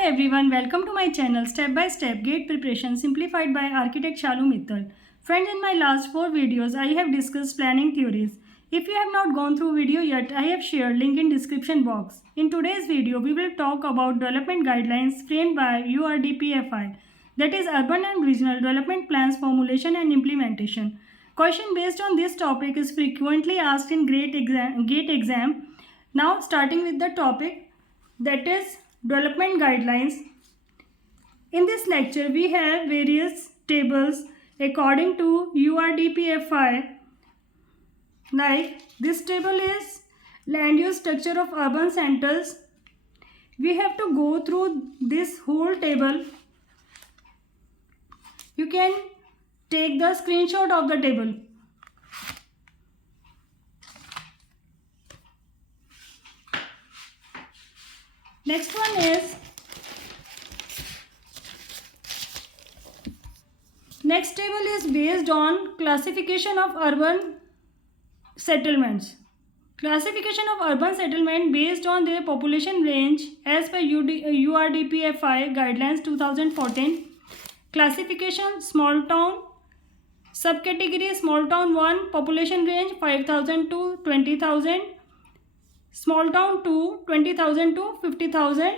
Hi everyone, welcome to my channel Step by Step Gate Preparation Simplified by Architect Shalu Mittal. Friends, in my last 4 videos, I have discussed planning theories. If you have not gone through video yet, I have shared link in description box. In today's video, we will talk about development guidelines framed by URDPFI, that is Urban and Regional Development Plans Formulation and Implementation. Question based on this topic is frequently asked in GATE exam. Now starting with the topic, that is development guidelines. In this lecture we have various tables according to URDPFI. Like this table is land use structure of urban centers. We have to go through this whole table. You can take the screenshot of the table. Next one is, next table is based on classification of urban settlements. Classification of urban settlement based on their population range as per URDPFI guidelines 2014. Classification: small town. Subcategory: small town 1, population range 5,000 to 20,000. Small town 2, 20,000 to 50,000.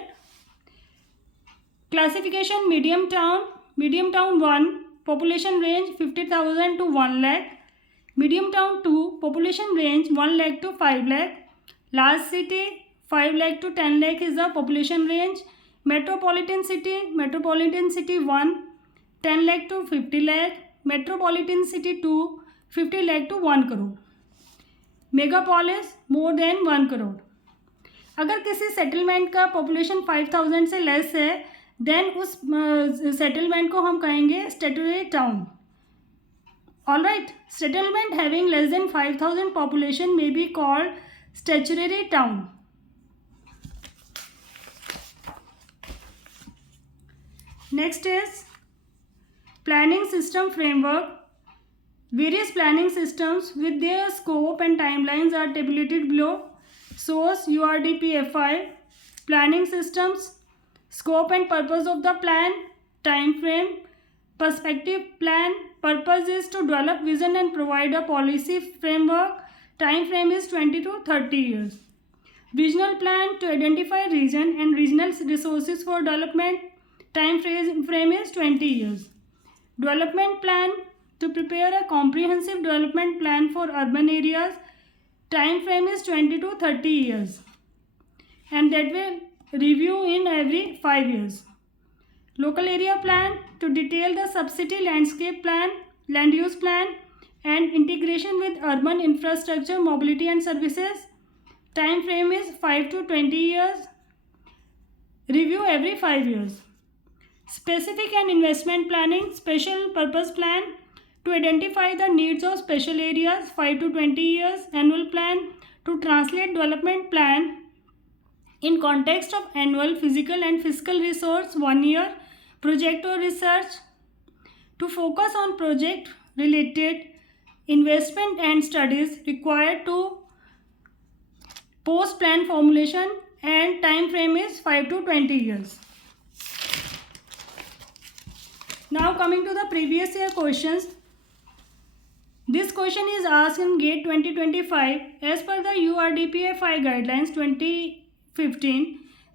Classification: medium town. Medium town 1, population range 50,000 to 1 lakh. Medium town 2, population range 1 lakh to 5 lakh. Large city 5 lakh to 10 lakh is the population range. Metropolitan city 1, 10 lakh to 50 lakh. Metropolitan city 2, 50 lakh to 1 crore. Megapolis more than 1 crore. अगर किसी settlement का population 5,000 से less है then उस settlement को हम कहेंगे statutory town. Alright, settlement having less than 5,000 population may be called statutory town. Next is planning system framework. Various planning systems with their scope and timelines are tabulated below. Source: URDPFI. Planning systems: scope and purpose of the plan. Time frame: perspective plan. Purpose is to develop vision and provide a policy framework. Time frame is 20 to 30 years. Regional plan: to identify region and regional resources for development. Time frame is 20 years. Development plan: to prepare a comprehensive development plan for urban areas. Time frame is 20 to 30 years and that will review in every 5 years. Local area plan: to detail the sub-city landscape plan, land use plan and integration with urban infrastructure, mobility and services. Time frame is 5 to 20 years. Review every 5 years. Specific and investment planning: special purpose plan to identify the needs of special areas, 5 to 20 years. Annual plan: to translate development plan in context of annual physical and fiscal resource, 1 year. Project or research: to focus on project related investment and studies required to post plan formulation and time frame is 5 to 20 years. Now coming to the previous year questions. This question is asked in GATE 2025. As per the URDPFI guidelines 2015,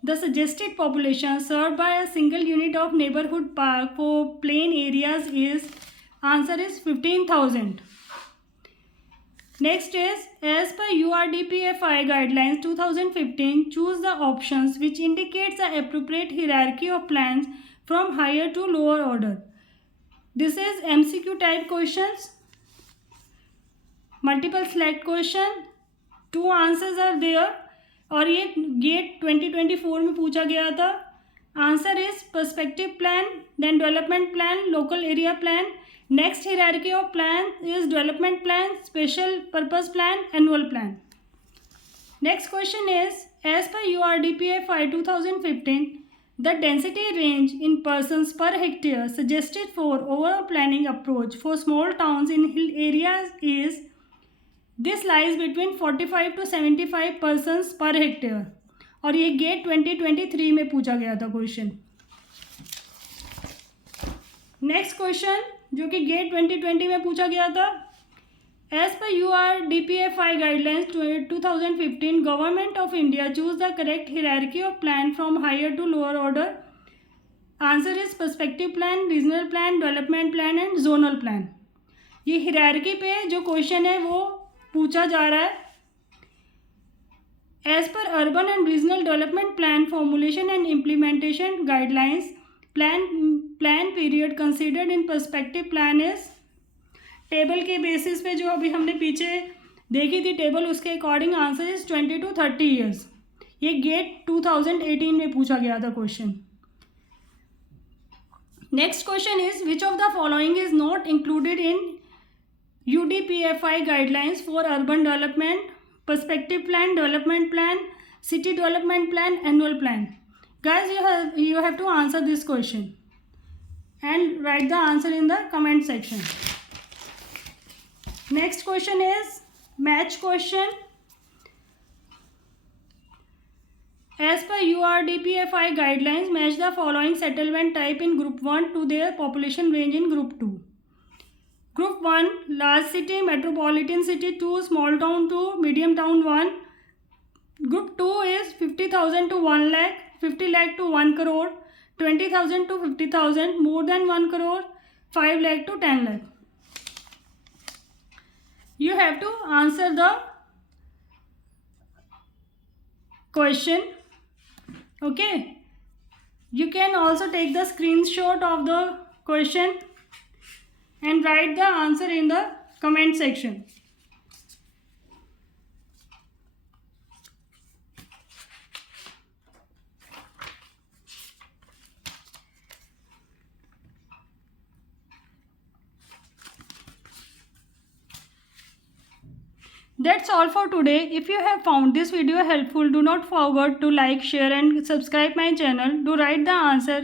the suggested population served by a single unit of neighborhood park for plain areas is, answer is 15,000. Next is, as per URDPFI guidelines 2015, choose the options which indicates the appropriate hierarchy of plans from higher to lower order. This is MCQ type questions. Multiple select question, 2 answers are there और ये GATE 2024 में पूछा गया था. Answer is perspective plan, then development plan, local area plan. Next hierarchy of plan is development plan, special purpose plan, annual plan. Next question is, as per URDPFI 2015, the density range in persons per hectare suggested for overall planning approach for small towns in hill areas is, this lies between 45 to 75 persons per hectare. और ये gate 2023 में पूछा गया था question. Next question जो कि gate 2020 में पूछा गया था, as per URDPFI guidelines 2015 government of India choose the correct hierarchy of plan from higher to lower order. Answer is perspective plan, regional plan, development plan and zonal plan. ये hierarchy पे जो question है वो पूछा जा रहा है। As per urban and regional development plan formulation and implementation guidelines plan period considered in perspective plan is. Table के बेसिस पे जो अभी हमने पीछे देखी थी टेबल, उसके according answer is 20 to 30 years. ये गेट 2018 में पूछा गया था question. Next question is which of the following is not included in UDPFI guidelines for urban development, perspective plan, development plan, city development plan, annual plan. Guys, you have to answer this question and write the answer in the comment section. Next question is match question. As per URDPFI guidelines, match the following settlement type in group 1 to their population range in group 2. Group 1 large city, metropolitan city 2, small town 2, medium town 1. Group 2 is 50,000 to 1 lakh, 50 lakh to 1 crore, 20,000 to 50,000, more than 1 crore, 5 lakh to 10 lakh. You have to answer the question. Okay. You can also take the screenshot of the question and write the answer in the comment section. That's all for today. If you have found this video helpful, do not forget to like, share and subscribe my channel. Do write the answer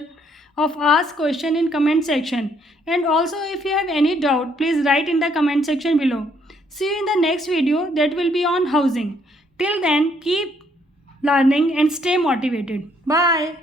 of ask question in comment section, and also if you have any doubt, please write in the comment section below. See you in the next video that will be on housing. Till then, keep learning and stay motivated. Bye.